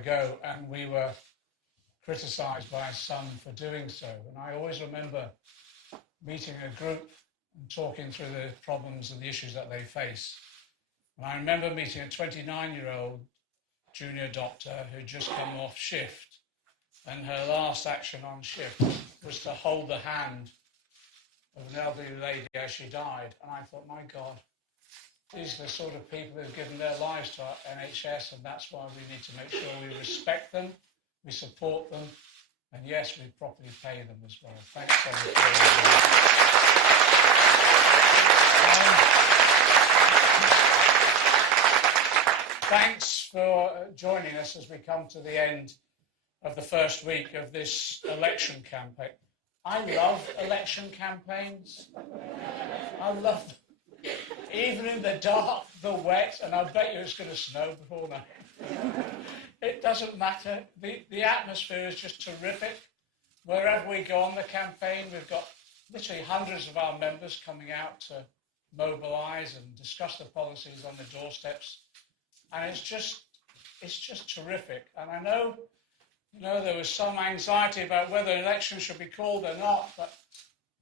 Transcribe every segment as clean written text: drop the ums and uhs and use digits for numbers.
ago, and we were criticised by some for doing so. And I always remember meeting a group and talking through the problems and the issues that they face. And I remember meeting a 29-year-old junior doctor who'd just come off shift, and her last action on shift was to hold the hand of an elderly lady as she died. And I thought, my God, these are the sort of people who've given their lives to our NHS, and that's why we need to make sure we respect them, we support them, and yes, we properly pay them as well. Thanks so much. Thanks for joining us as we come to the end of the first week of this election campaign. I love election campaigns. I love them. Even in the dark, the wet, and I bet you it's going to snow before now. It doesn't matter. The atmosphere is just terrific. Wherever we go on the campaign, we've got literally hundreds of our members coming out to mobilise and discuss the policies on the doorsteps. And it's just terrific. And I know, there was some anxiety about whether an election should be called or not, but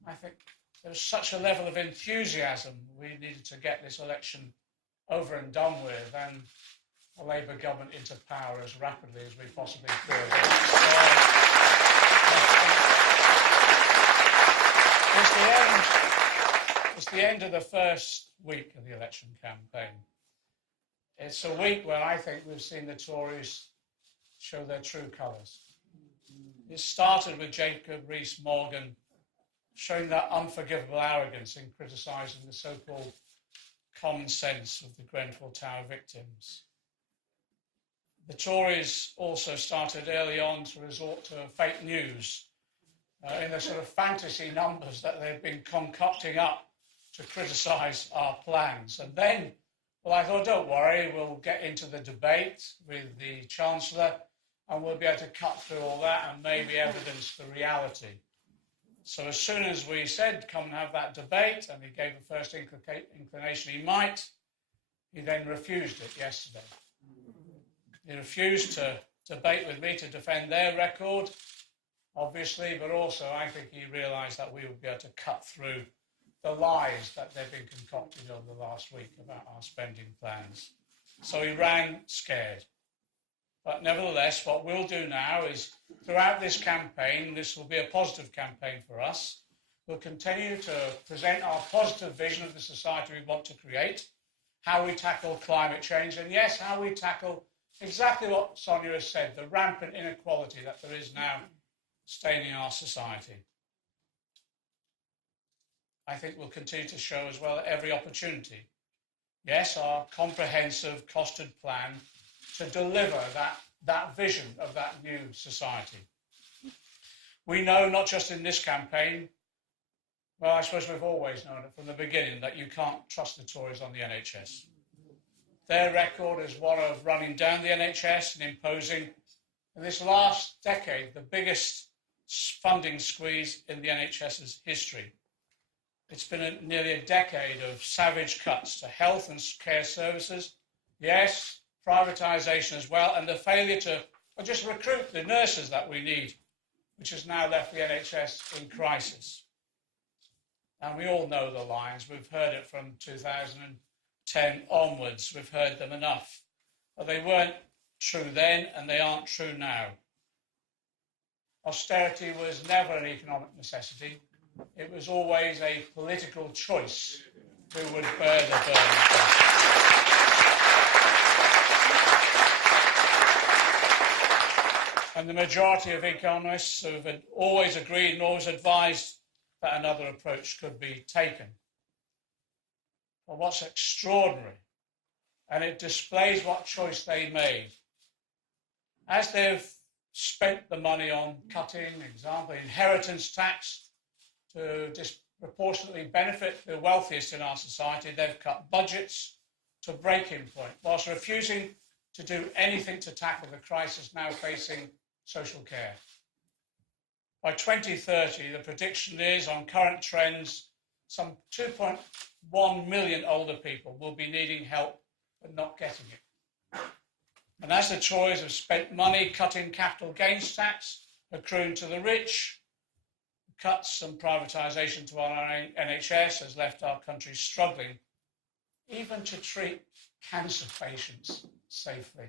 I think there was such a level of enthusiasm. We needed to get this election over and done with, and a Labour government into power as rapidly as we possibly could. It's the end of the first week of the election campaign. It's a week where I think we've seen the Tories show their true colours. It started with Jacob Rees-Mogg showing that unforgivable arrogance in criticising the so-called common sense of the Grenfell Tower victims. The Tories also started early on to resort to fake news in the sort of fantasy numbers that they've been concocting up to criticise our plans. And then, well, I thought, don't worry, we'll get into the debate with the Chancellor and we'll be able to cut through all that and maybe evidence the reality. So as soon as we said, come and have that debate, and he gave the first inclination he might, he then refused it yesterday. He refused to debate with me to defend their record, obviously, but also I think he realised that we would be able to cut through the lies that they've been concocting over the last week about our spending plans. So he ran scared. But nevertheless, what we'll do now is, throughout this campaign, this will be a positive campaign for us. We'll continue to present our positive vision of the society we want to create, how we tackle climate change, and yes, how we tackle exactly what Sonia has said, the rampant inequality that there is now staining our society. I think we'll continue to show as well at every opportunity, yes, our comprehensive costed plan to deliver that vision of that new society. We know, not just in this campaign, well, I suppose we've always known it from the beginning, that you can't trust the Tories on the NHS. Their record is one of running down the NHS and imposing, in this last decade, the biggest funding squeeze in the NHS's history. It's been nearly a decade of savage cuts to health and care services, yes, privatisation as well, and the failure to just recruit the nurses that we need, which has now left the NHS in crisis. And we all know the lines. We've heard it from 2010 onwards. We've heard them enough. But they weren't true then, and they aren't true now. Austerity was never an economic necessity. It was always a political choice who would bear the burden. And the majority of economists have always agreed and always advised that another approach could be taken. But what's extraordinary, and it displays what choice they made, as they've spent the money on cutting, example, inheritance tax to disproportionately benefit the wealthiest in our society, they've cut budgets to breaking point, whilst refusing to do anything to tackle the crisis now facing social care. By 2030, the prediction is, on current trends, some 2.1 million older people will be needing help but not getting it. And as the Tories have spent money cutting capital gains tax, accruing to the rich, cuts and privatisation to our NHS has left our country struggling even to treat cancer patients safely.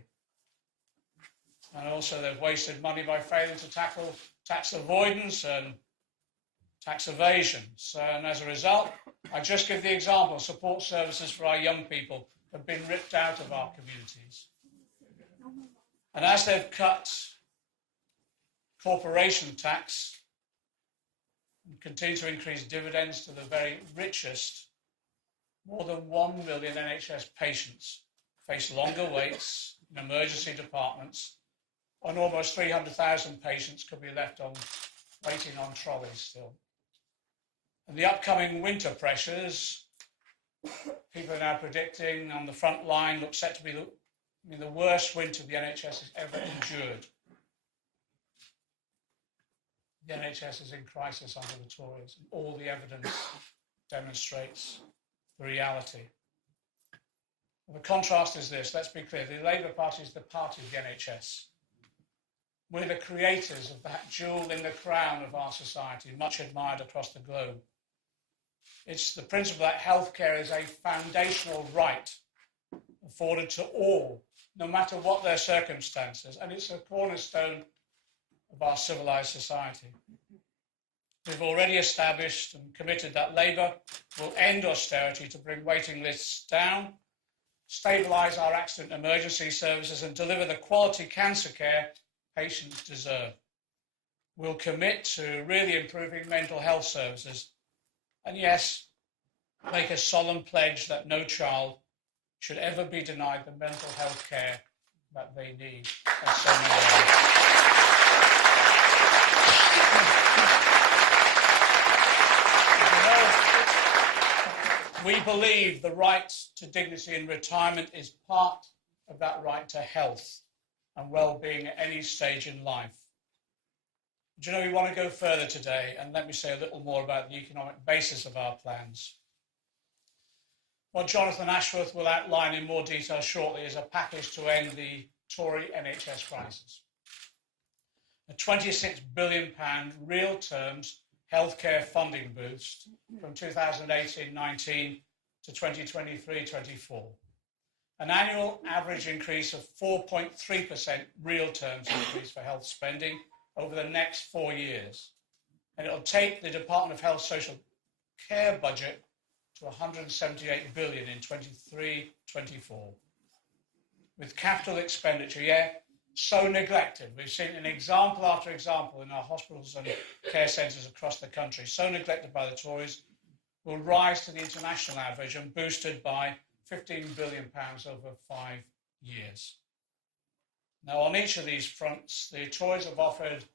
And also they've wasted money by failing to tackle tax avoidance and tax evasion. So, and as a result, I just give the example, support services for our young people have been ripped out of our communities. And as they've cut corporation tax and continue to increase dividends to the very richest, more than 1 million NHS patients face longer waits in emergency departments, and almost 300,000 patients could be left on waiting on trolleys still. And the upcoming winter pressures, people are now predicting on the front line, look set to be the worst winter the NHS has ever endured. The NHS is in crisis under the Tories, and all the evidence demonstrates the reality. The contrast is this, let's be clear, the Labour Party is the party of the NHS. We're the creators of that jewel in the crown of our society, much admired across the globe. It's the principle that healthcare is a foundational right afforded to all, no matter what their circumstances, and it's a cornerstone of our civilised society. We've already established and committed that Labour will end austerity to bring waiting lists down, stabilise our accident emergency services and deliver the quality cancer care patients deserve. We'll commit to really improving mental health services and, yes, make a solemn pledge that no child should ever be denied the mental health care that they need, as so many are. We believe the right to dignity in retirement is part of that right to health and well-being at any stage in life. Do you know, we want to go further today, and let me say a little more about the economic basis of our plans. What Jonathan Ashworth will outline in more detail shortly is a package to end the Tory NHS crisis. A £26 billion real terms healthcare funding boost from 2018-19 to 2023-24. An annual average increase of 4.3% real terms increase for health spending over the next 4 years. And it'll take the Department of Health Social Care budget to 178 billion in 23-24. With capital expenditure, so neglected. We've seen an example after example in our hospitals and care centres across the country, so neglected by the Tories, will rise to the international average and boosted by £15 billion over 5 years. Now, on each of these fronts, the Tories have offered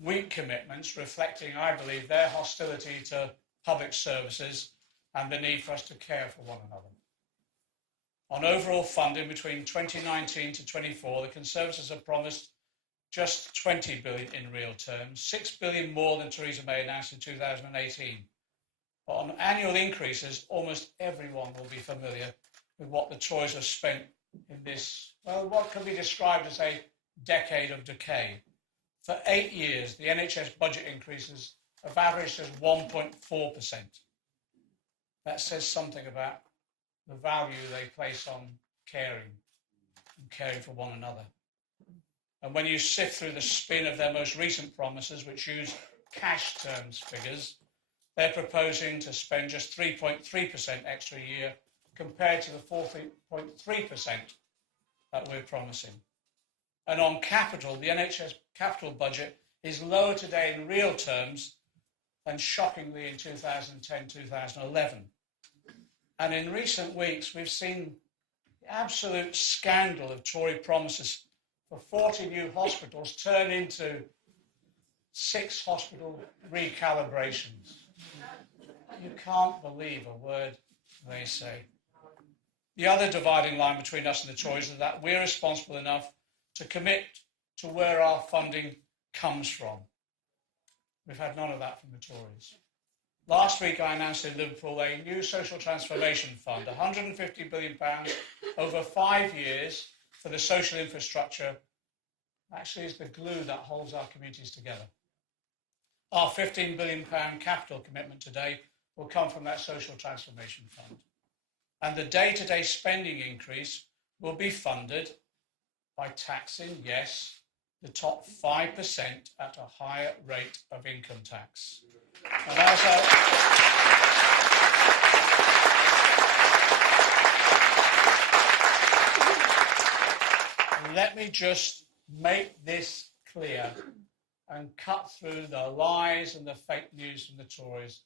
weak commitments, reflecting, I believe, their hostility to public services and the need for us to care for one another. On overall funding between 2019 to 24, the Conservatives have promised just 20 billion in real terms, 6 billion more than Theresa May announced in 2018. But on annual increases, almost everyone will be familiar with what the Tories have spent in this, well, what can be described as a decade of decay. For 8 years, the NHS budget increases have averaged as 1.4%. That says something about the value they place on caring and caring for one another. And when you sift through the spin of their most recent promises, which use cash terms figures, they're proposing to spend just 3.3% extra a year compared to the 4.3% that we're promising. And on capital, the NHS capital budget is lower today in real terms than shockingly in 2010-2011. And in recent weeks, we've seen the absolute scandal of Tory promises for 40 new hospitals turn into 6 hospital recalibrations. You can't believe a word they say. The other dividing line between us and the Tories is that we're responsible enough to commit to where our funding comes from. We've had none of that from the Tories. Last week, I announced in Liverpool a new social transformation fund, £150 billion over 5 years, for the social infrastructure actually is the glue that holds our communities together. Our £15 billion capital commitment today will come from that social transformation fund. And the day-to-day spending increase will be funded by taxing, yes, the top 5% at a higher rate of income tax. And let me just make this clear and cut through the lies and the fake news from the Tories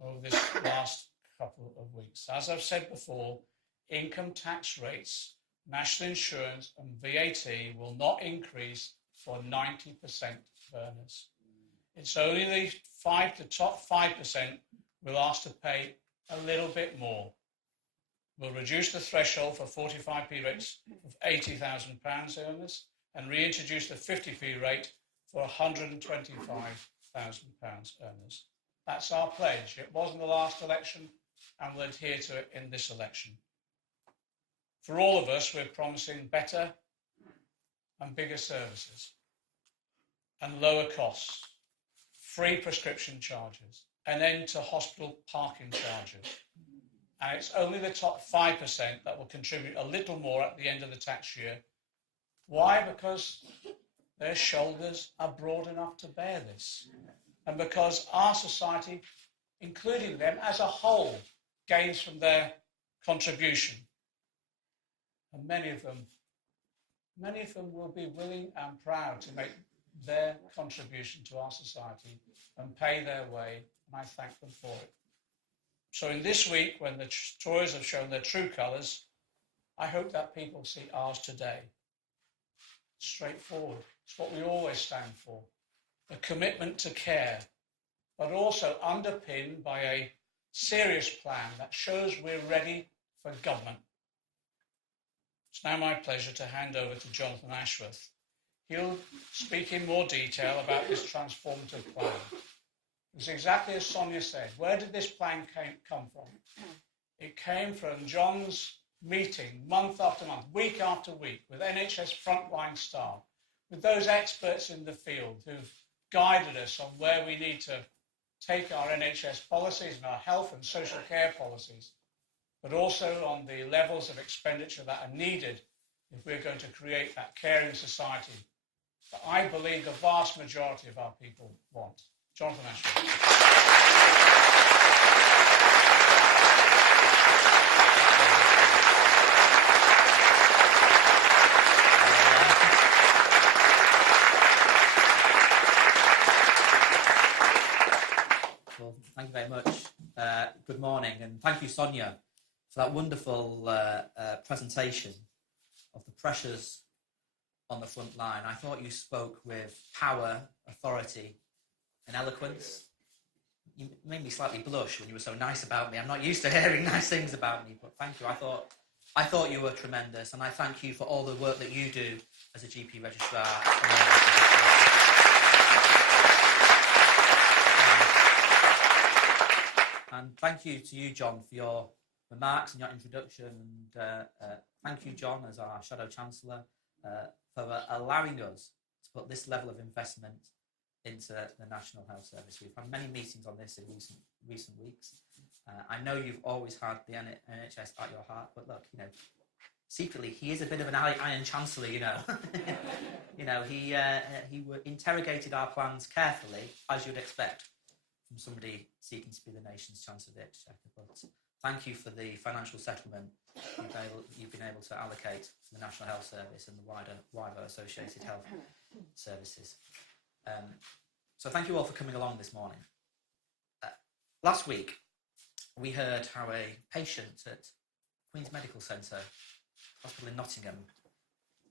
over this last couple of weeks. As I've said before, income tax rates, national insurance and VAT will not increase for 90% of earners. It's only the top 5% will ask to pay a little bit more. We'll reduce the threshold for 45p rates of £80,000 earners and reintroduce the 50p rate for £125,000 earners. That's our pledge. It wasn't the last election, and we'll adhere to it in this election. For all of us, we're promising better and bigger services and lower costs, free prescription charges, an end to hospital parking charges. And it's only the top 5% that will contribute a little more at the end of the tax year. Why? Because their shoulders are broad enough to bear this. And because our society, including them as a whole, gains from their contribution. And many of them will be willing and proud to make their contribution to our society and pay their way, and I thank them for it. So in this week, when the Tories have shown their true colours, I hope that people see ours today. Straightforward. It's what we always stand for. A commitment to care, but also underpinned by a serious plan that shows we're ready for government. It's now my pleasure to hand over to Jonathan Ashworth. He'll speak in more detail about this transformative plan. It's exactly as Sonia said. Where did this plan come from? It came from John's meeting month after month, week after week, with NHS frontline staff, with those experts in the field who've guided us on where we need to take our NHS policies and our health and social care policies, but also on the levels of expenditure that are needed if we're going to create that caring society that I believe the vast majority of our people want. Jonathan Ashworth. Well, thank you very much. Good morning, and thank you, Sonia, for that wonderful presentation of the pressures on the front line. I thought you spoke with power, authority, and eloquence. You made me slightly blush when you were so nice about me. I'm not used to hearing nice things about me, but thank you. I thought you were tremendous, and I thank you for all the work that you do as a GP registrar. And thank you to you, John, for your remarks and your introduction. And thank you, John, as our Shadow Chancellor, for allowing us to put this level of investment into the National Health Service. We've had many meetings on this in recent weeks. I know you've always had the NHS at your heart, but look, secretly he is a bit of an iron chancellor, he interrogated our plans carefully, as you'd expect from somebody seeking to be the nation's Chancellor of the Exchequer. But thank you for the financial settlement you've been able to allocate to the National Health Service and the wider associated health services. So thank you all for coming along this morning. Last week, we heard how a patient at Queen's Medical Centre Hospital in Nottingham,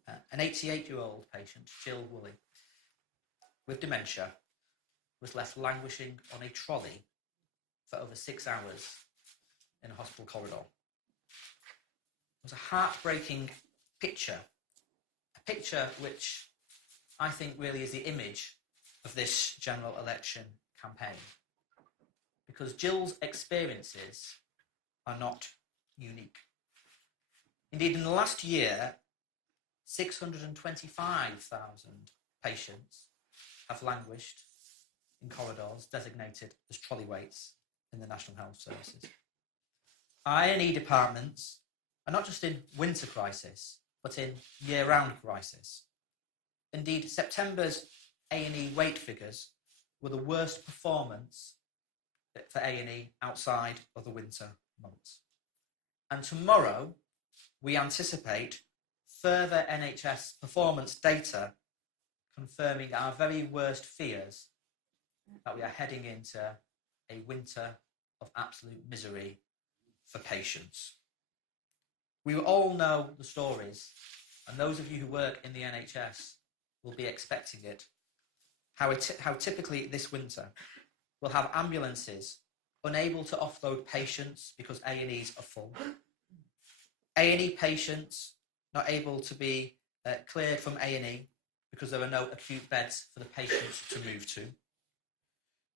an 88-year-old patient, Jill Woolley, with dementia, was left languishing on a trolley for over 6 hours in a hospital corridor. It was a heartbreaking picture, a picture which I think really is the image of this general election campaign, because Jill's experiences are not unique. Indeed, in the last year, 625,000 patients have languished in corridors designated as trolley waits in the National Health Services. Our A&E departments are not just in winter crisis, but in year-round crisis. Indeed, September's A&E wait figures were the worst performance for A&E outside of the winter months. And tomorrow, we anticipate further NHS performance data confirming our very worst fears that we are heading into a winter of absolute misery for patients. We all know the stories, and those of you who work in the NHS will be expecting it, how typically this winter we'll have ambulances unable to offload patients because A&Es are full, A&E patients not able to be cleared from A&E because there are no acute beds for the patients to move to,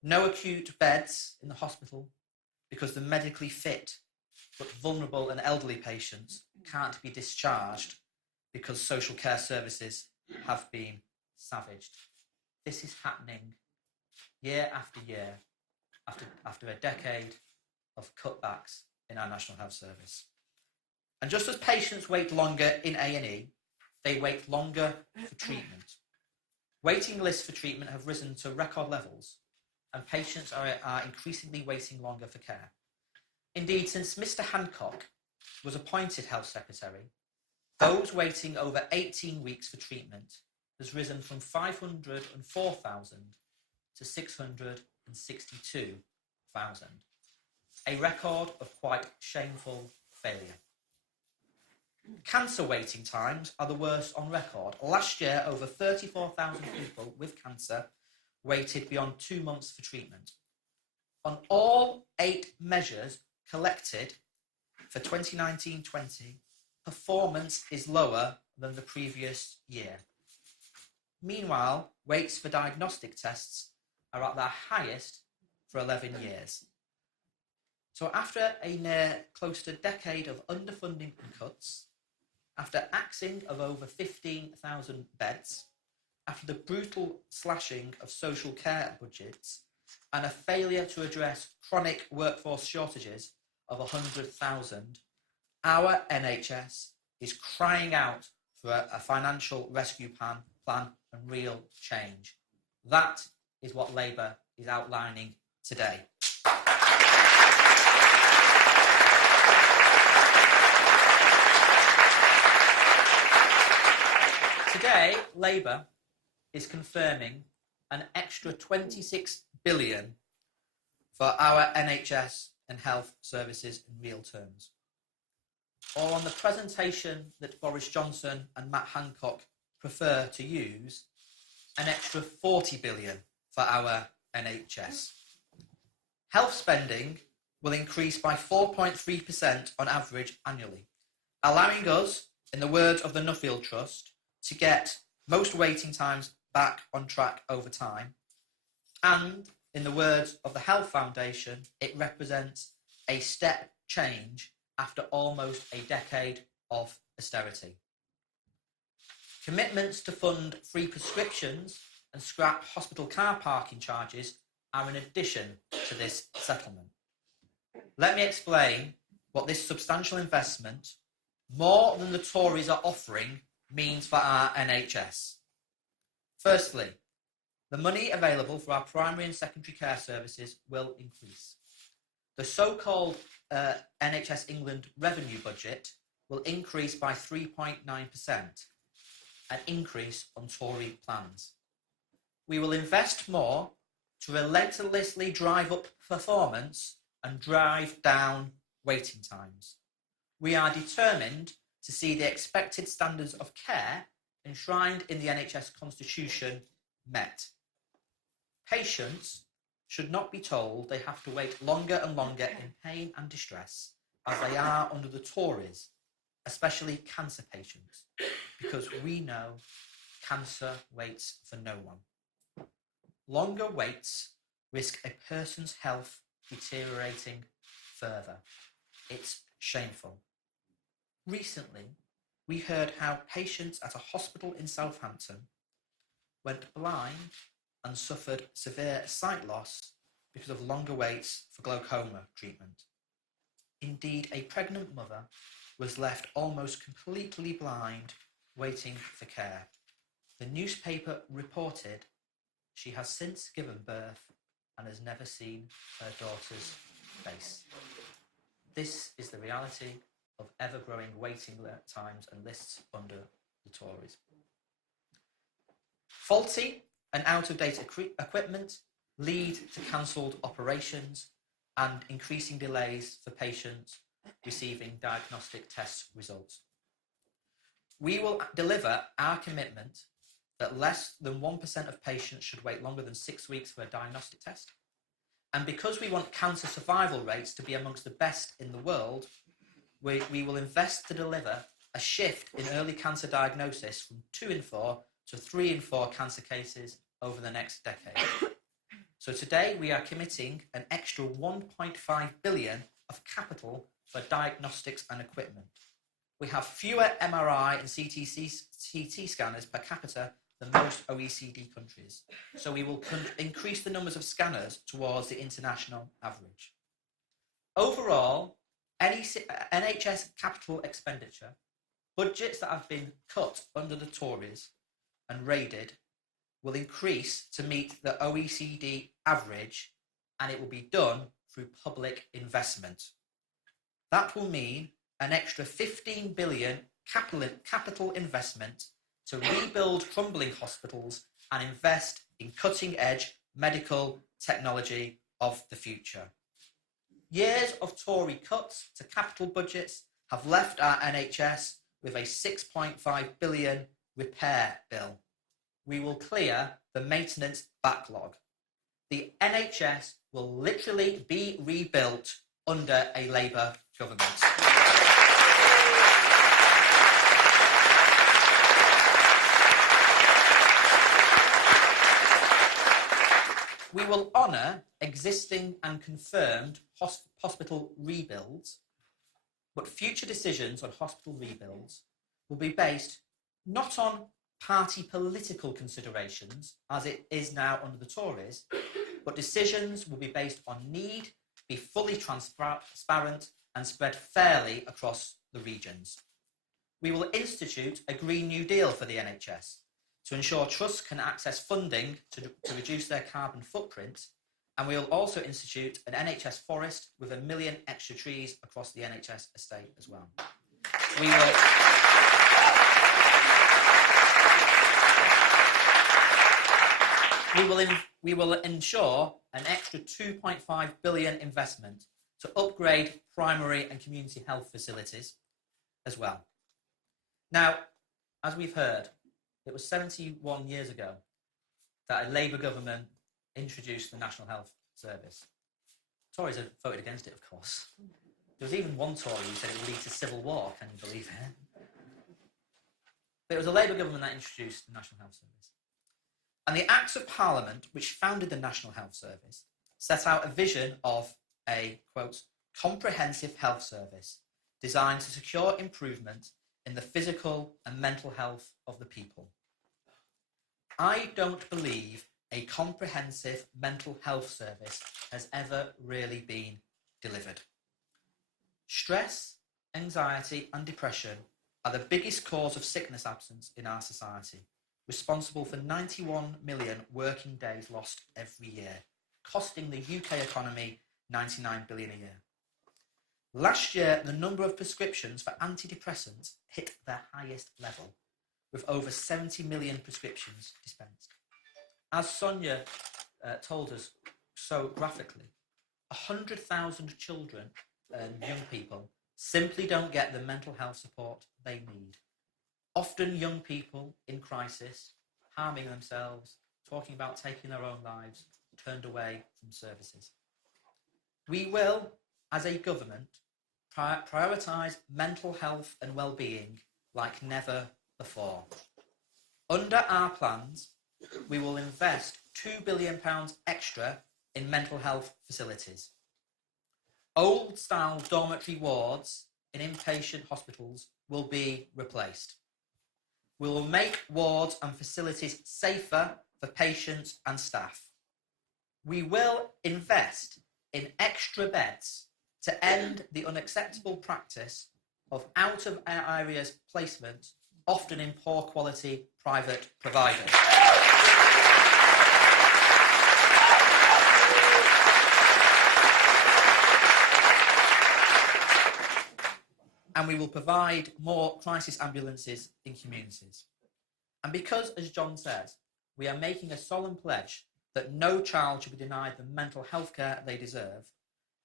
no acute beds in the hospital because the medically fit but vulnerable and elderly patients can't be discharged because social care services have been savaged. This is happening year after year, after a decade of cutbacks in our National Health Service. And just as patients wait longer in A&E, they wait longer for treatment. Waiting lists for treatment have risen to record levels, and patients are increasingly waiting longer for care. Indeed, since Mr. Hancock was appointed Health Secretary, those waiting over 18 weeks for treatment has risen from 504,000 to 662,000, a record of quite shameful failure. Cancer waiting times are the worst on record. Last year, over 34,000 people with cancer waited beyond 2 months for treatment. On all 8 measures collected for 2019-20, performance is lower than the previous year. Meanwhile, waits for diagnostic tests are at their highest for 11 years. So after a near close to decade of underfunding and cuts, after axing of over 15,000 beds, after the brutal slashing of social care budgets, and a failure to address chronic workforce shortages of 100,000, our NHS is crying out for a financial rescue plan and real change. That is what Labour is outlining today. Today, Labour is confirming an extra 26 billion for our NHS and health services in real terms. Or on the presentation that Boris Johnson and Matt Hancock prefer to use, an extra 40 billion for our NHS. Health spending will increase by 4.3% on average annually, allowing us, in the words of the Nuffield Trust, to get most waiting times back on track over time. And, in the words of the Health Foundation, it represents a step change after almost a decade of austerity. Commitments to fund free prescriptions and scrap hospital car parking charges are in addition to this settlement. Let me explain what this substantial investment, more than the Tories are offering, means for our NHS. Firstly, the money available for our primary and secondary care services will increase. The so-called NHS England revenue budget will increase by 3.9%, an increase on Tory plans. We will invest more to relentlessly drive up performance and drive down waiting times. We are determined to see the expected standards of care enshrined in the NHS Constitution met. Patients should not be told they have to wait longer and longer in pain and distress, as they are under the Tories, especially cancer patients, because we know cancer waits for no one. Longer waits risk a person's health deteriorating further. It's shameful. Recently, we heard how patients at a hospital in Southampton went blind and suffered severe sight loss because of longer waits for glaucoma treatment. Indeed, a pregnant mother was left almost completely blind, waiting for care. The newspaper reported she has since given birth and has never seen her daughter's face. This is the reality of ever-growing waiting times and lists under the Tories. Faulty and out-of-date equipment lead to cancelled operations and increasing delays for patients receiving diagnostic test results. We will deliver our commitment that less than 1% of patients should wait longer than 6 weeks for a diagnostic test. And because we want cancer survival rates to be amongst the best in the world, we will invest to deliver a shift in early cancer diagnosis from 2 in 4 to 3 in 4 cancer cases over the next decade. So today we are committing an extra 1.5 billion of capital for diagnostics and equipment. We have fewer MRI and CT scanners per capita than most OECD countries. So we will increase the numbers of scanners towards the international average. Overall, NHS capital expenditure, budgets that have been cut under the Tories and raided, will increase to meet the OECD average, and it will be done through public investment. That will mean an extra 15 billion capital investment to rebuild crumbling hospitals and invest in cutting-edge medical technology of the future. Years of Tory cuts to capital budgets have left our NHS with a 6.5 billion repair bill. We will clear the maintenance backlog. The NHS will literally be rebuilt under a Labour government. We will honour existing and confirmed hospital rebuilds, but future decisions on hospital rebuilds will be based not on party political considerations, as it is now under the Tories, but decisions will be based on need, be fully transparent and spread fairly across the regions. We will institute a Green New Deal for the NHS to ensure trusts can access funding to reduce their carbon footprint, and we will also institute an NHS forest with 1 million extra trees across the NHS estate as well. We will ensure an extra 2.5 billion investment to upgrade primary and community health facilities as well. Now, as we've heard, it was 71 years ago that a Labour government introduced the National Health Service. Tories have voted against it, of course. There was even one Tory who said it would lead to civil war, can you believe it? But it was a Labour government that introduced the National Health Service. And the Acts of Parliament, which founded the National Health Service, set out a vision of a, quote, comprehensive health service designed to secure improvement in the physical and mental health of the people. I don't believe a comprehensive mental health service has ever really been delivered. Stress, anxiety and depression are the biggest cause of sickness absence in our society, responsible for 91 million working days lost every year, costing the UK economy 99 billion a year. Last year, the number of prescriptions for antidepressants hit their highest level, with over 70 million prescriptions dispensed. As Sonia told us so graphically, 100,000 children and young people simply don't get the mental health support they need. Often young people in crisis, harming themselves, talking about taking their own lives, turned away from services. We will, as a government, prioritise mental health and well-being like never before. Under our plans, we will invest £2 billion extra in mental health facilities. Old-style dormitory wards in inpatient hospitals will be replaced. We will make wards and facilities safer for patients and staff. We will invest in extra beds to end the unacceptable practice of out-of-areas placement, often in poor quality private providers. And we will provide more crisis ambulances in communities. And because, as John says, we are making a solemn pledge that no child should be denied the mental health care they deserve,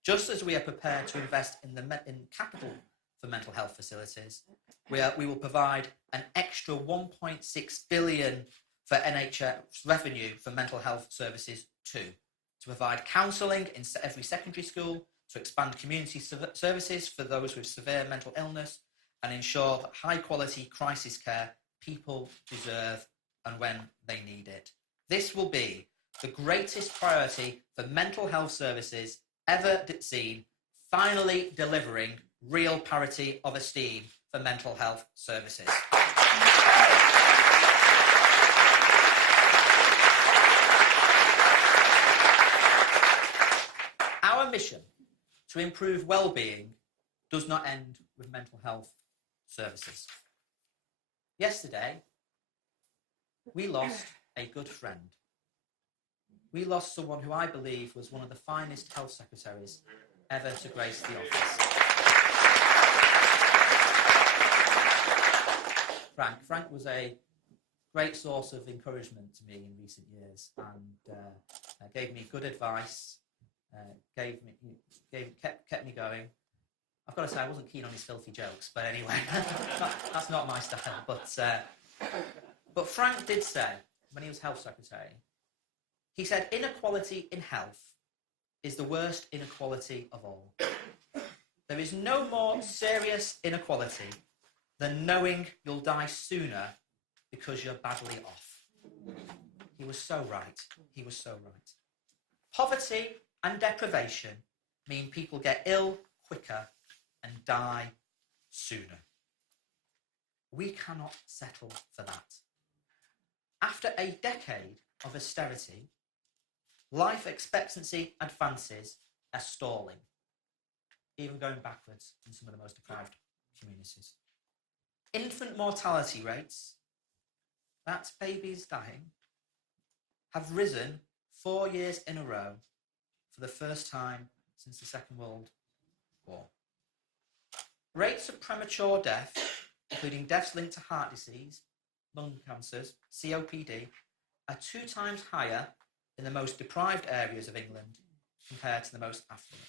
just as we are prepared to invest in capital for mental health facilities, we will provide an extra 1.6 billion for NHS revenue for mental health services too, to provide counselling in every secondary school, to expand community services for those with severe mental illness, and ensure that high-quality crisis care people deserve and when they need it. This will be the greatest priority for mental health services ever seen, finally delivering real parity of esteem for mental health services. Our mission to improve well-being does not end with mental health services. Yesterday, we lost a good friend. We lost someone who I believe was one of the finest health secretaries ever to grace the office. Frank was a great source of encouragement to me in recent years and gave me good advice, kept me going. I've got to say, I wasn't keen on his filthy jokes, but anyway, that's not my style. But Frank did say, when he was health secretary, he said, inequality in health is the worst inequality of all. There is no more serious inequality than knowing you'll die sooner because you're badly off. He was so right. He was so right. Poverty and deprivation mean people get ill quicker and die sooner. We cannot settle for that. After a decade of austerity, life expectancy advances are stalling, even going backwards in some of the most deprived communities. Infant mortality rates, that's babies dying, have risen 4 years in a row for the first time since the Second World War. Rates of premature death, including deaths linked to heart disease, lung cancers, COPD, are 2 times higher in the most deprived areas of England compared to the most affluent.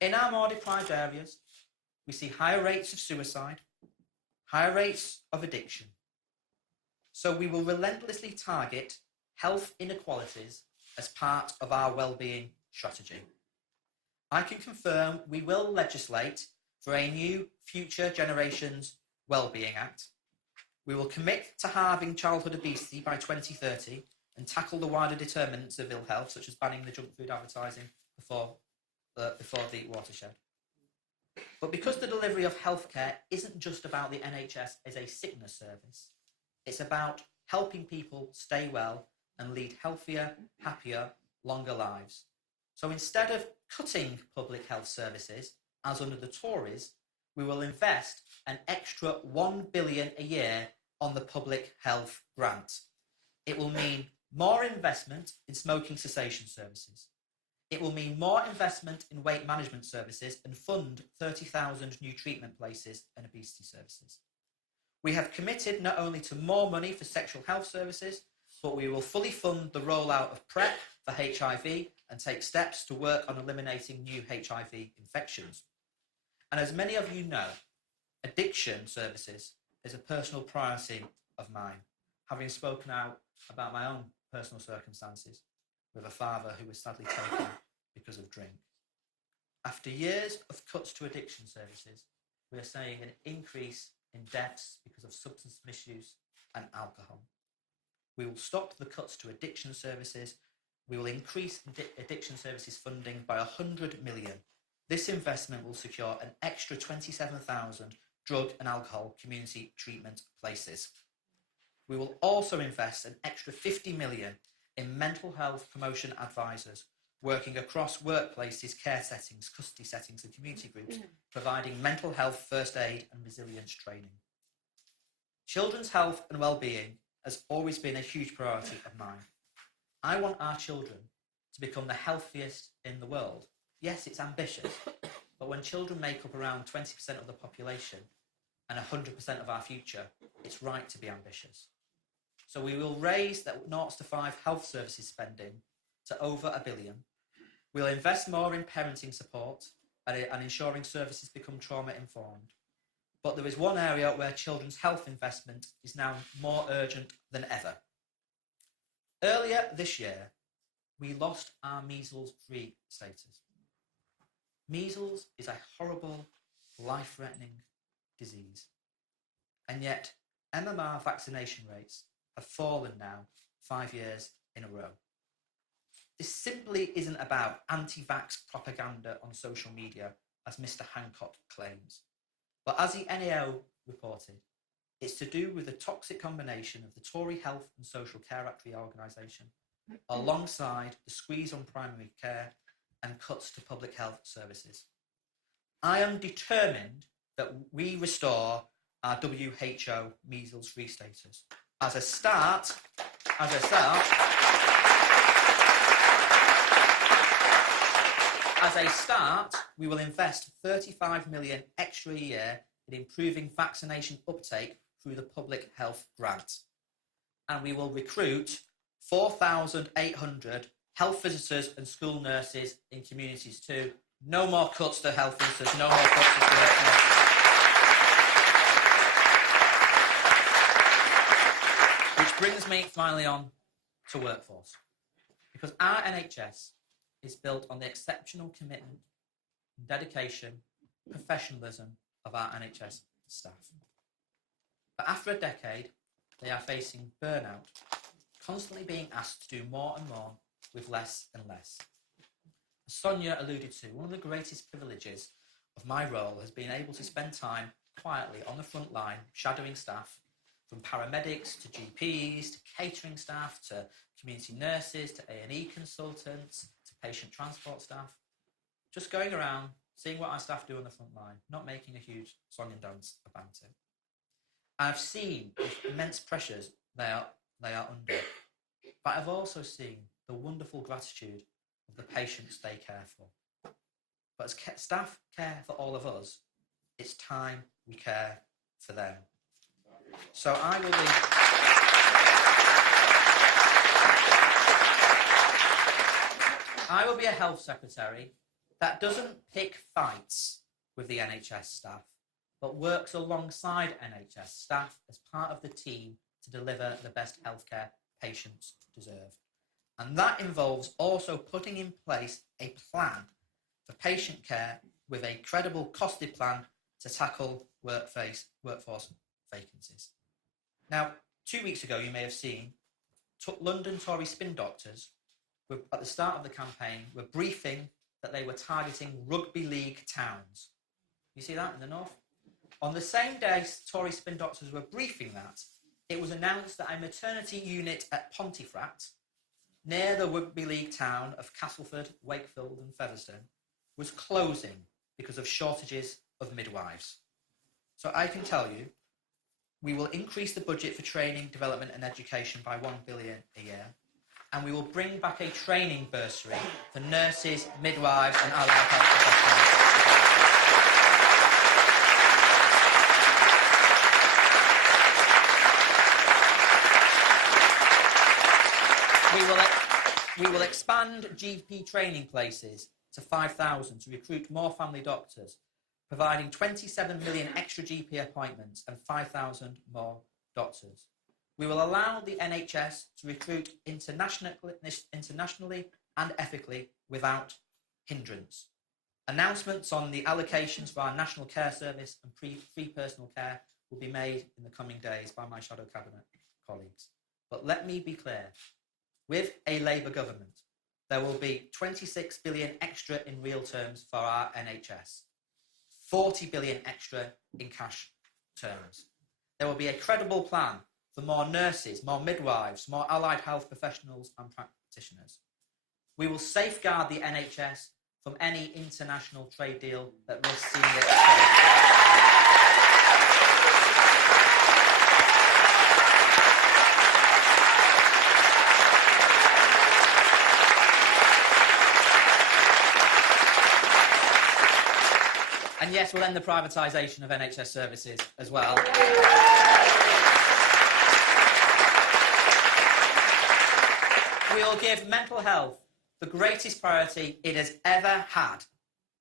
In our more deprived areas, we see higher rates of suicide, higher rates of addiction. So we will relentlessly target health inequalities as part of our wellbeing strategy. I can confirm we will legislate for a new Future Generations Wellbeing Act. We will commit to halving childhood obesity by 2030 and tackle the wider determinants of ill health, such as banning the junk food advertising before the watershed. But because the delivery of healthcare isn't just about the NHS as a sickness service, it's about helping people stay well and lead healthier, happier, longer lives. So instead of cutting public health services, as under the Tories, we will invest an extra £1 billion a year on the public health grant. It will mean more investment in smoking cessation services. It will mean more investment in weight management services and fund 30,000 new treatment places and obesity services. We have committed not only to more money for sexual health services, but we will fully fund the rollout of PrEP for HIV and take steps to work on eliminating new HIV infections. And as many of you know, addiction services is a personal priority of mine, having spoken out about my own personal circumstances with a father who was sadly taken because of drink. After years of cuts to addiction services, we are seeing an increase in deaths because of substance misuse and alcohol. We will stop the cuts to addiction services. We will increase addiction services funding by 100 million. This investment will secure an extra 27,000 drug and alcohol community treatment places. We will also invest an extra 50 million in mental health promotion advisors working across workplaces, care settings, custody settings and community groups, providing mental health first aid and resilience training. Children's health and well-being has always been a huge priority of mine. I want our children to become the healthiest in the world. Yes, it's ambitious, but when children make up around 20% of the population and 100% of our future, it's right to be ambitious. So we will raise the 0 to 5 health services spending to over £1 billion. We'll invest more in parenting support and ensuring services become trauma-informed. But there is one area where children's health investment is now more urgent than ever. Earlier this year, we lost our measles-free status. Measles is a horrible, life-threatening disease. And yet, MMR vaccination rates have fallen now 5 years in a row. This simply isn't about anti-vax propaganda on social media, as Mr. Hancock claims. But as the NAO reported, it's to do with the toxic combination of the Tory Health and Social Care Act reorganisation, alongside the squeeze on primary care and cuts to public health services. I am determined that we restore our WHO measles-free status. As a start, we will invest 35 million extra a year in improving vaccination uptake through the public health grant. And we will recruit 4,800 health visitors and school nurses in communities too. No more cuts to health visitors, no more cuts to school nurses. Which brings me finally on to workforce. Because our NHS is built on the exceptional commitment, dedication, professionalism of our NHS staff. But after a decade, they are facing burnout, constantly being asked to do more and more with less and less. As Sonia alluded to, one of the greatest privileges of my role has been able to spend time quietly on the front line, shadowing staff, from paramedics to GPs, to catering staff, to community nurses, to A&E consultants, to patient transport staff. Just going around, seeing what our staff do on the front line, not making a huge song and dance about it. I've seen the immense pressures they are under, but I've also seen the wonderful gratitude of the patients they care for. But as staff care for all of us, it's time we care for them. So I will be a health secretary that doesn't pick fights with the NHS staff, but works alongside NHS staff as part of the team to deliver the best healthcare patients deserve. And that involves also putting in place a plan for patient care with a credible, costed plan to tackle workforce vacancies. Now, 2 weeks ago, you may have seen, London Tory spin doctors were, at the start of the campaign, were briefing that they were targeting rugby league towns. You see that in the north? On the same day Tory spin doctors were briefing that, it was announced that a maternity unit at Pontefract, near the rugby league town of Castleford, Wakefield and Featherstone, was closing because of shortages of midwives. So I can tell you, we will increase the budget for training, development and education by £1 billion a year, and we will bring back a training bursary for nurses, midwives and allied health professionals. We will expand GP training places to 5,000 to recruit more family doctors, providing 27 million extra GP appointments and 5,000 more doctors. We will allow the NHS to recruit internationally and ethically without hindrance. Announcements on the allocations for our National Care Service and free personal care will be made in the coming days by my shadow cabinet colleagues. But let me be clear, with a Labour government, there will be 26 billion extra in real terms for our NHS, 40 billion extra in cash terms. There will be a credible plan for more nurses, more midwives, more allied health professionals and practitioners. We will safeguard the NHS from any international trade deal that risks seeing it. And yes, we'll end the privatisation of NHS services as well. We'll give mental health the greatest priority it has ever had.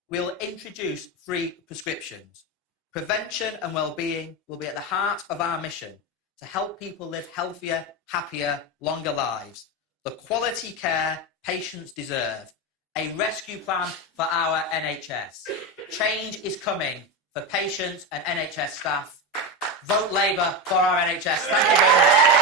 We'll introduce free prescriptions. Prevention and well-being will be at the heart of our mission to help people live healthier, happier, longer lives. The quality care patients deserve. A rescue plan for our NHS. Change is coming for patients and NHS staff. Vote Labour for our NHS. Thank you very much.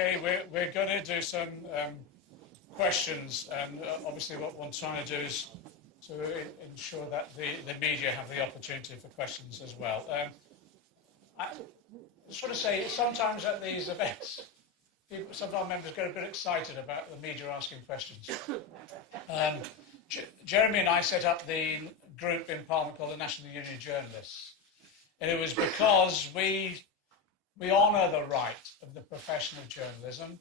Okay, we're going to do some questions, and obviously what we're trying to do is to ensure that the media have the opportunity for questions as well. I just want to say, sometimes at these events, sometimes members get a bit excited about the media asking questions. Jeremy and I set up the group in Parliament called the National Union of Journalists, and it was because we honour the right of the profession of journalism.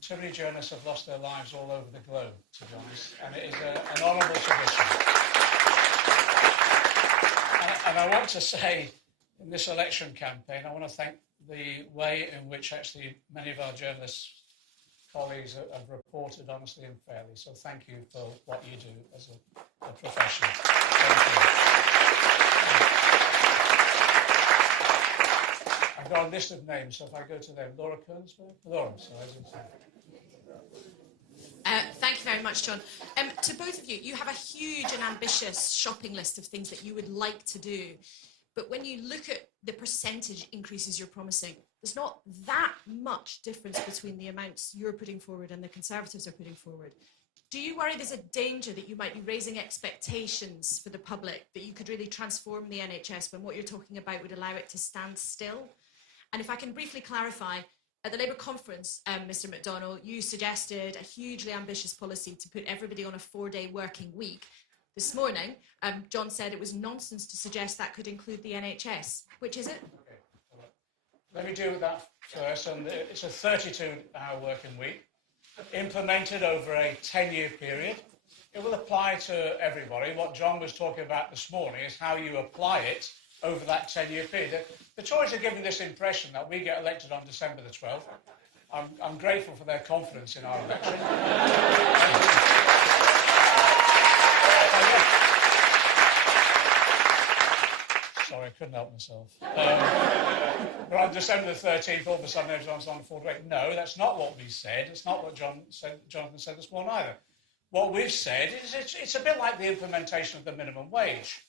Too many journalists have lost their lives all over the globe, to be honest, and it is an honourable tradition. And I want to say, in this election campaign, I want to thank the way in which actually many of our journalists colleagues have reported honestly and fairly. So thank you for what you do as a profession. Thank you. I've got a list of names, so if I go to them, Laura Kernsberg? Laura, sorry. Thank you very much, John. To both of you, you have a huge and ambitious shopping list of things that you would like to do. But when you look at the percentage increases you're promising, there's not that much difference between the amounts you're putting forward and the Conservatives are putting forward. Do you worry there's a danger that you might be raising expectations for the public, that you could really transform the NHS when what you're talking about would allow it to stand still? And if I can briefly clarify, at the Labour conference, Mr McDonnell, you suggested a hugely ambitious policy to put everybody on a 4-day working week. This morning, John said it was nonsense to suggest that could include the NHS. Which is it? Okay. Let me deal with that first. And it's a 32-hour working week, implemented over a 10-year period. It will apply to everybody. What John was talking about this morning is how you apply it over that 10-year period. The Tories are giving this impression that we get elected on December the 12th. I'm grateful for their confidence in our election. Sorry, I couldn't help myself. But on December the 13th, all of a sudden everyone's on 4 days. No, that's not what we said. It's not what Jonathan said this morning either. What we've said is it's a bit like the implementation of the minimum wage,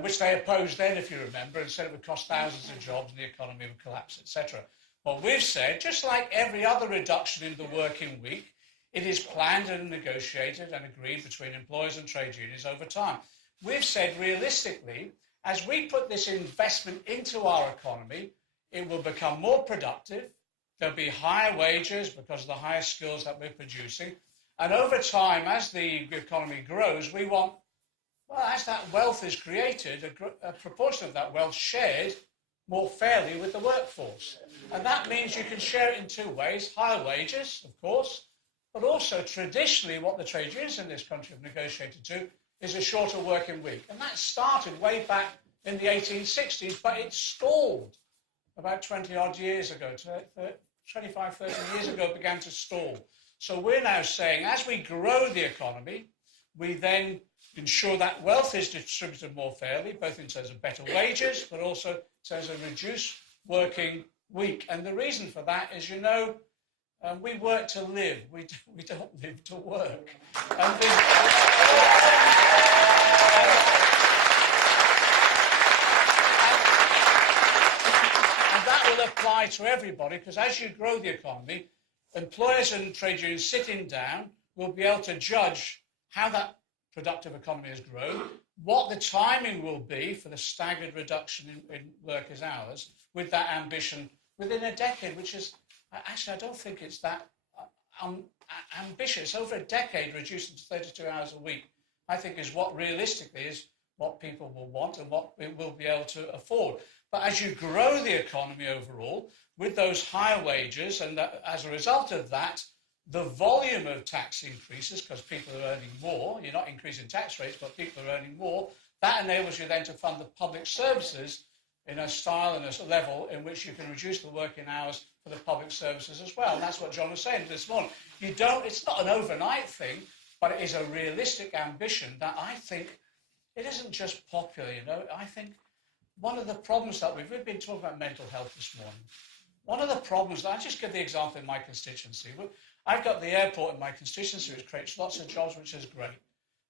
which they opposed then, if you remember, and said it would cost thousands of jobs and the economy would collapse, etc. What we've said, just like every other reduction in the working week, it is planned and negotiated and agreed between employers and trade unions over time. We've said realistically, as we put this investment into our economy, it will become more productive. There'll be higher wages because of the higher skills that we're producing. And over time, as the economy grows, we want, well, as that wealth is created, a proportion of that wealth shared more fairly with the workforce. And that means you can share it in two ways: higher wages, of course, but also traditionally what the trade unions in this country have negotiated to is a shorter working week. And that started way back in the 1860s, but it stalled about 20 odd years ago, 25, 30 years ago, it began to stall. So we're now saying, as we grow the economy, we then ensure that wealth is distributed more fairly, both in terms of better wages, but also So there's a reduced working week. And the reason for that is, we work to live. We don't live to work. And that will apply to everybody, because as you grow the economy, employers and trade unions sitting down will be able to judge how that productive economy has grown, what the timing will be for the staggered reduction in workers' hours with that ambition within a decade, which is, actually, I don't think it's that ambitious. Over a decade, reducing to 32 hours a week, I think is what realistically is what people will want and what we will be able to afford. But as you grow the economy overall, with those higher wages, and as a result of that, the volume of tax increases, because people are earning more, you're not increasing tax rates, but people are earning more, that enables you then to fund the public services in a style and a level in which you can reduce the working hours for the public services as well. And that's what John was saying this morning. It's not an overnight thing, but it is a realistic ambition that I think it isn't just popular, I think one of the problems that we've been talking about mental health this morning. One of the problems, I'll just give the example in my constituency. I've got the airport in my constituency, which creates lots of jobs, which is great.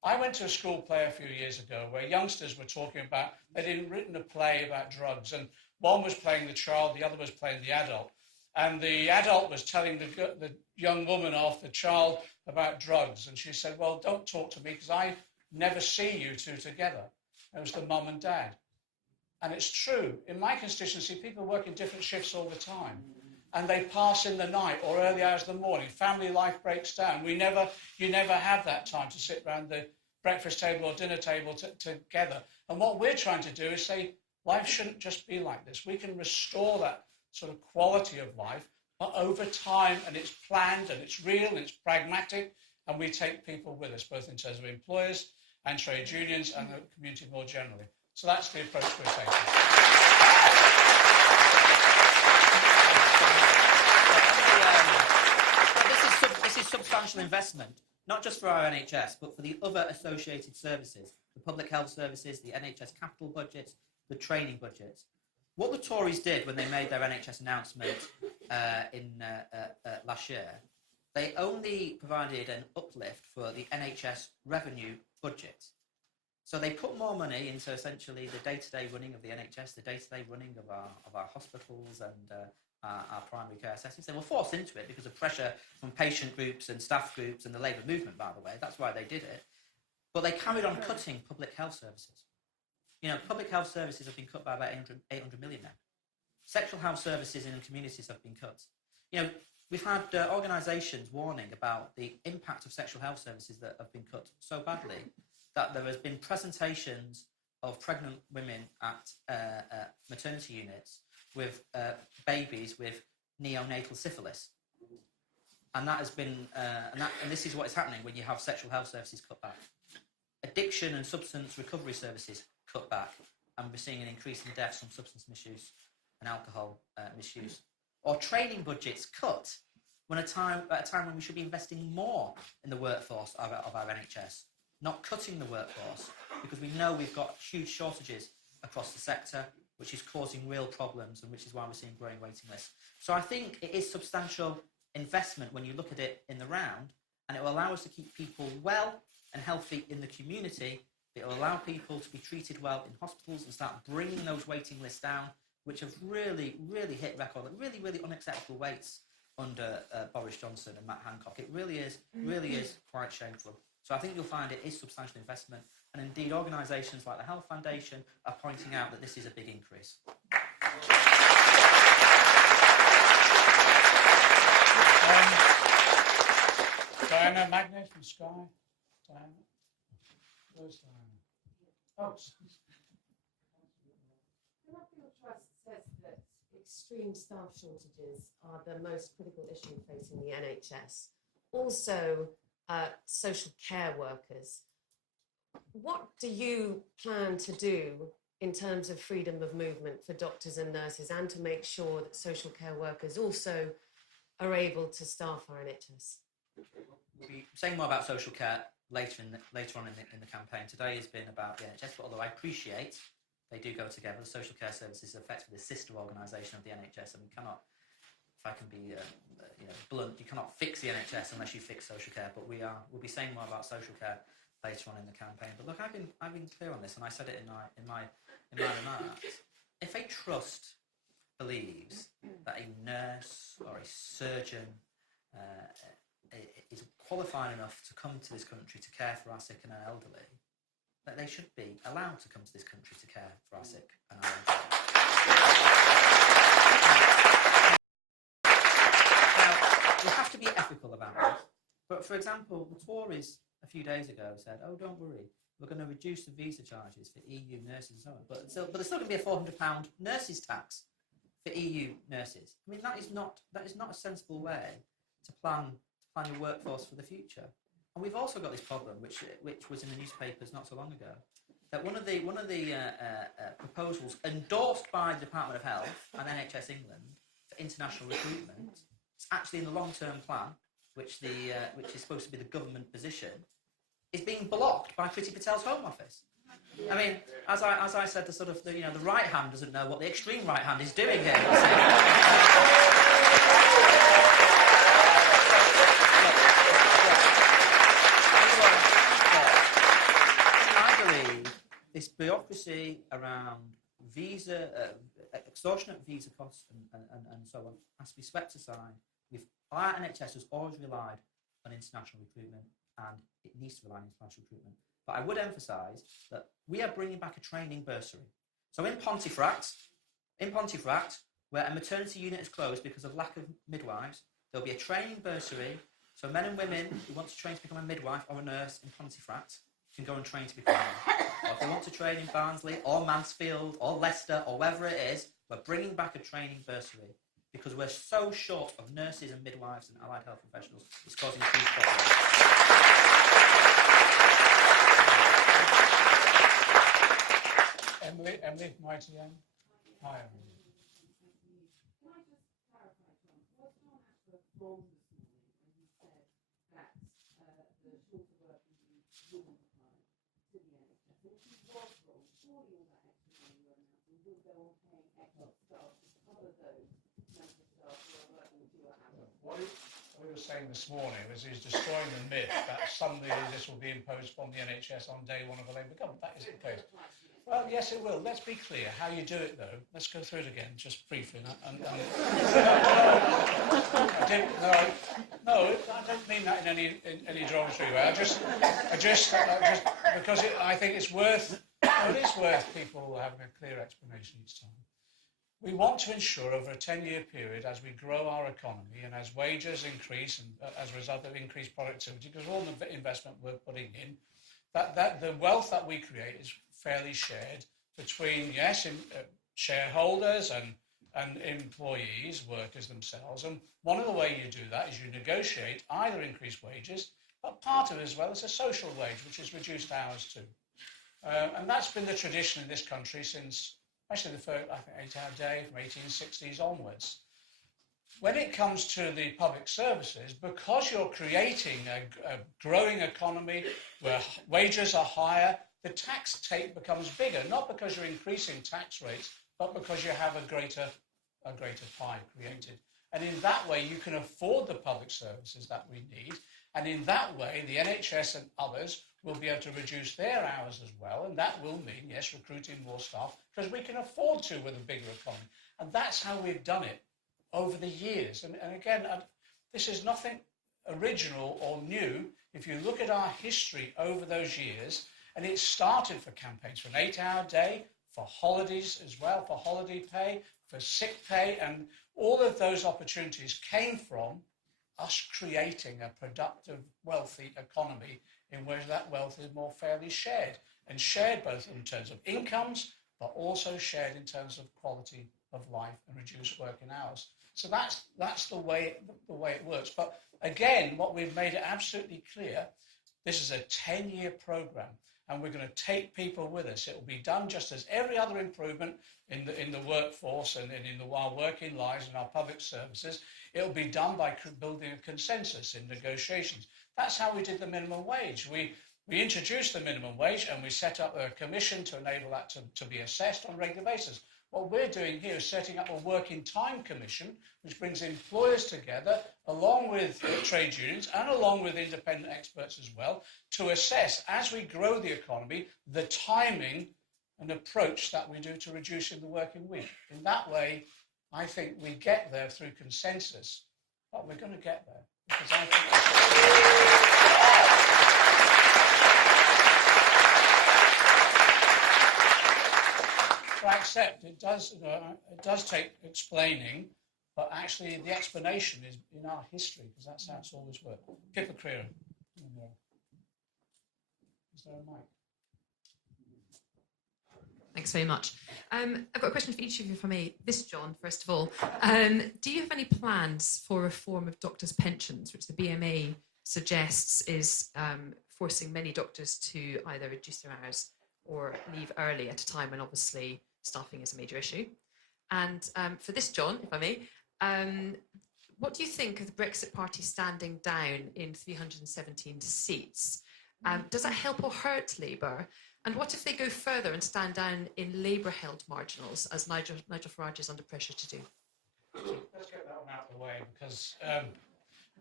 I went to a school play a few years ago where youngsters were talking about, they'd written a play about drugs, and one was playing the child, the other was playing the adult. And the adult was telling the young woman off, the child, about drugs. And she said, well, don't talk to me because I never see you two together. It was the mum and dad. And it's true. In my constituency, people work in different shifts all the time. And they pass in the night or early hours of the morning. Family life breaks down. You never have that time to sit around the breakfast table or dinner table together. And what we're trying to do is say, life shouldn't just be like this. We can restore that sort of quality of life, but over time, and it's planned, and it's real, and it's pragmatic, and we take people with us, both in terms of employers and trade unions and the community more generally. So that's the approach we're taking. This is substantial investment, not just for our NHS, but for the other associated services, the public health services, the NHS capital budgets, the training budgets. What the Tories did when they made their NHS announcement last year, they only provided an uplift for the NHS revenue budget. So they put more money into essentially the day-to-day running of the NHS, the day-to-day running of our hospitals and our primary care settings. They were forced into it because of pressure from patient groups and staff groups and the Labour movement, by the way. That's why they did it. But they carried on cutting public health services. Public health services have been cut by about 800 million now. Sexual health services in communities have been cut. We've had organisations warning about the impact of sexual health services that have been cut so badly that there has been presentations of pregnant women at maternity units with babies with neonatal syphilis. And that has been, and this is what is happening when you have sexual health services cut back. Addiction and substance recovery services cut back, and we're seeing an increase in deaths from substance misuse and alcohol misuse. Or training budgets cut at a time when we should be investing more in the workforce of our NHS, not cutting the workforce, because we know we've got huge shortages across the sector, which is causing real problems and which is why we're seeing growing waiting lists. So I think it is substantial investment when you look at it in the round, and it will allow us to keep people well and healthy in the community. It will allow people to be treated well in hospitals and start bringing those waiting lists down, which have really, really hit record, really, really unacceptable waits under Boris Johnson and Matt Hancock. It really is quite shameful. So I think you'll find it is substantial investment, and indeed organisations like the Health Foundation are pointing out that this is a big increase. Diana Magnet from Sky. Diana. Where's Diana? Oh. The National Trust says that extreme staff shortages are the most critical issue facing the NHS. Also, social care workers. What do you plan to do in terms of freedom of movement for doctors and nurses, and to make sure that social care workers also are able to staff our NHS? We'll be saying more about social care later on in the campaign. Today has been about the NHS, but although I appreciate they do go together. The social care service is effectively a sister organisation of the NHS, and we cannot, if I can be blunt, you cannot fix the NHS unless you fix social care. But we'll be saying more about social care later on in the campaign. But look, I've been clear on this, and I said it in my remarks. If a trust believes that a nurse or a surgeon is qualified enough to come to this country to care for our sick and our elderly, that they should be allowed to come to this country to care for our sick and our elderly. Now, we have to be ethical about this. But for example, the Tories a few days ago said, "Oh, don't worry, we're going to reduce the visa charges for EU nurses and so on." But there's still going to be a £400 nurses tax for EU nurses. I mean, that is not a sensible way to plan your workforce for the future. And we've also got this problem, which was in the newspapers not so long ago, that one of the proposals endorsed by the Department of Health and NHS England for international recruitment is actually in the long-term plan, which is supposed to be the government position, is being blocked by Priti Patel's Home Office. I mean, as I said, the right hand doesn't know what the extreme right hand is doing here. This bureaucracy around visa, extortionate visa costs and so on has to be swept aside. Our NHS has always relied on international recruitment, and it needs to rely on international recruitment. But I would emphasise that we are bringing back a training bursary. So in Pontefract, where a maternity unit is closed because of lack of midwives, there'll be a training bursary. So men and women who want to train to become a midwife or a nurse in Pontefract can go and train to become one. Or if they want to train in Barnsley or Mansfield or Leicester or wherever it is, we're bringing back a training bursary because we're so short of nurses and midwives and allied health professionals. It's causing huge problems. Emily from ITV. Hi, Emily. Can I just clarify, John? Was John Ashworth wrong this morning when he said that the shorter working week wouldn't apply to the NHS? And if he was wrong, surely all that extra money you're announcing will go on paying extra staff to cover those members of staff who are working fewer hours. What he was saying this morning was he's destroying the myth that suddenly this will be imposed upon the NHS on day one of the Labour government. That isn't the case. Well, yes, it will. Let's be clear how you do it, though. Let's go through it again, just briefly. I don't mean that in any derogatory way. I just because I think it's worth. It is worth people having a clear explanation each time. We want to ensure over a 10-year period, as we grow our economy and as wages increase and as a result of increased productivity, because all the investment we're putting in, that the wealth that we create is fairly shared between, shareholders and employees, workers themselves. And one of the ways you do that is you negotiate either increased wages, but part of it as well is a social wage, which is reduced hours too. And that's been the tradition in this country since, actually, the first, 8-hour day from 1860s onwards. When it comes to the public services, because you're creating a growing economy where wages are higher, the tax take becomes bigger, not because you're increasing tax rates, but because you have a greater pie created. And in that way, you can afford the public services that we need. And in that way, the NHS and others will be able to reduce their hours as well. And that will mean, yes, recruiting more staff, because we can afford to with a bigger economy. And that's how we've done it over the years. And again, this is nothing original or new. If you look at our history over those years, and it started for campaigns for an 8-hour day, for holidays as well, for holiday pay, for sick pay, and all of those opportunities came from us creating a productive, wealthy economy in which that wealth is more fairly shared, and shared both in terms of incomes, but also shared in terms of quality of life and reduced working hours. So that's the way it works. But again, what we've made it absolutely clear, this is a 10-year program, and we're going to take people with us. It will be done just as every other improvement in the workforce and in our working lives and our public services. It will be done by building a consensus in negotiations. That's how we did the minimum wage. We introduced the minimum wage and we set up a commission to enable that to be assessed on a regular basis. What we're doing here is setting up a working time commission, which brings employers together, along with trade unions and along with independent experts as well, to assess, as we grow the economy, the timing and approach that we do to reducing the working week. In that way, I think we get there through consensus, but we're going to get there. Because I think I accept it does take explaining, but actually the explanation is in our history, because that's how it's always worked. Pippa Creran. Is there a mic? Thanks very much. I've got a question for each of you, if I may. This, John, first of all. Do you have any plans for reform of doctors' pensions, which the BMA suggests is forcing many doctors to either reduce their hours or leave early at a time when obviously staffing is a major issue? And for this, John, if I may, what do you think of the Brexit Party standing down in 317 seats? Does that help or hurt Labour? And what if they go further and stand down in Labour-held marginals, as Nigel Farage is under pressure to do? Let's get that one out of the way, because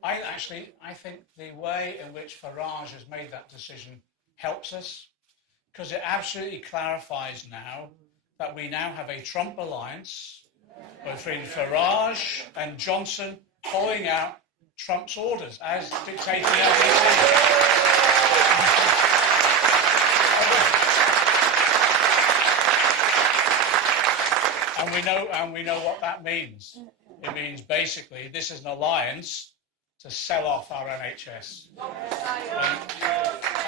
I think the way in which Farage has made that decision helps us, because it absolutely clarifies now that we now have a Trump alliance between Farage and Johnson, following out Trump's orders as dictated And we know what that means. It means basically this is an alliance to sell off our NHS.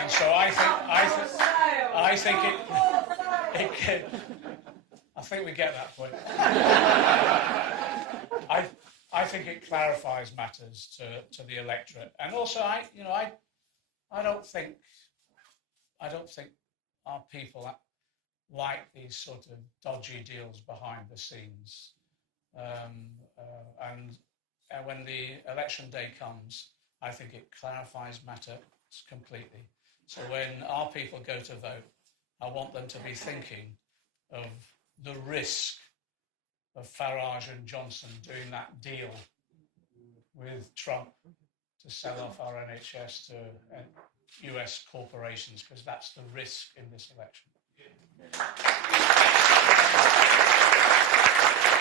And so I think we get that point. I think it clarifies matters to the electorate, and also I don't think our people like these sort of dodgy deals behind the scenes. And when the election day comes, I think it clarifies matters completely. So when our people go to vote, I want them to be thinking of the risk of Farage and Johnson doing that deal with Trump to sell off our NHS to US corporations, because that's the risk in this election.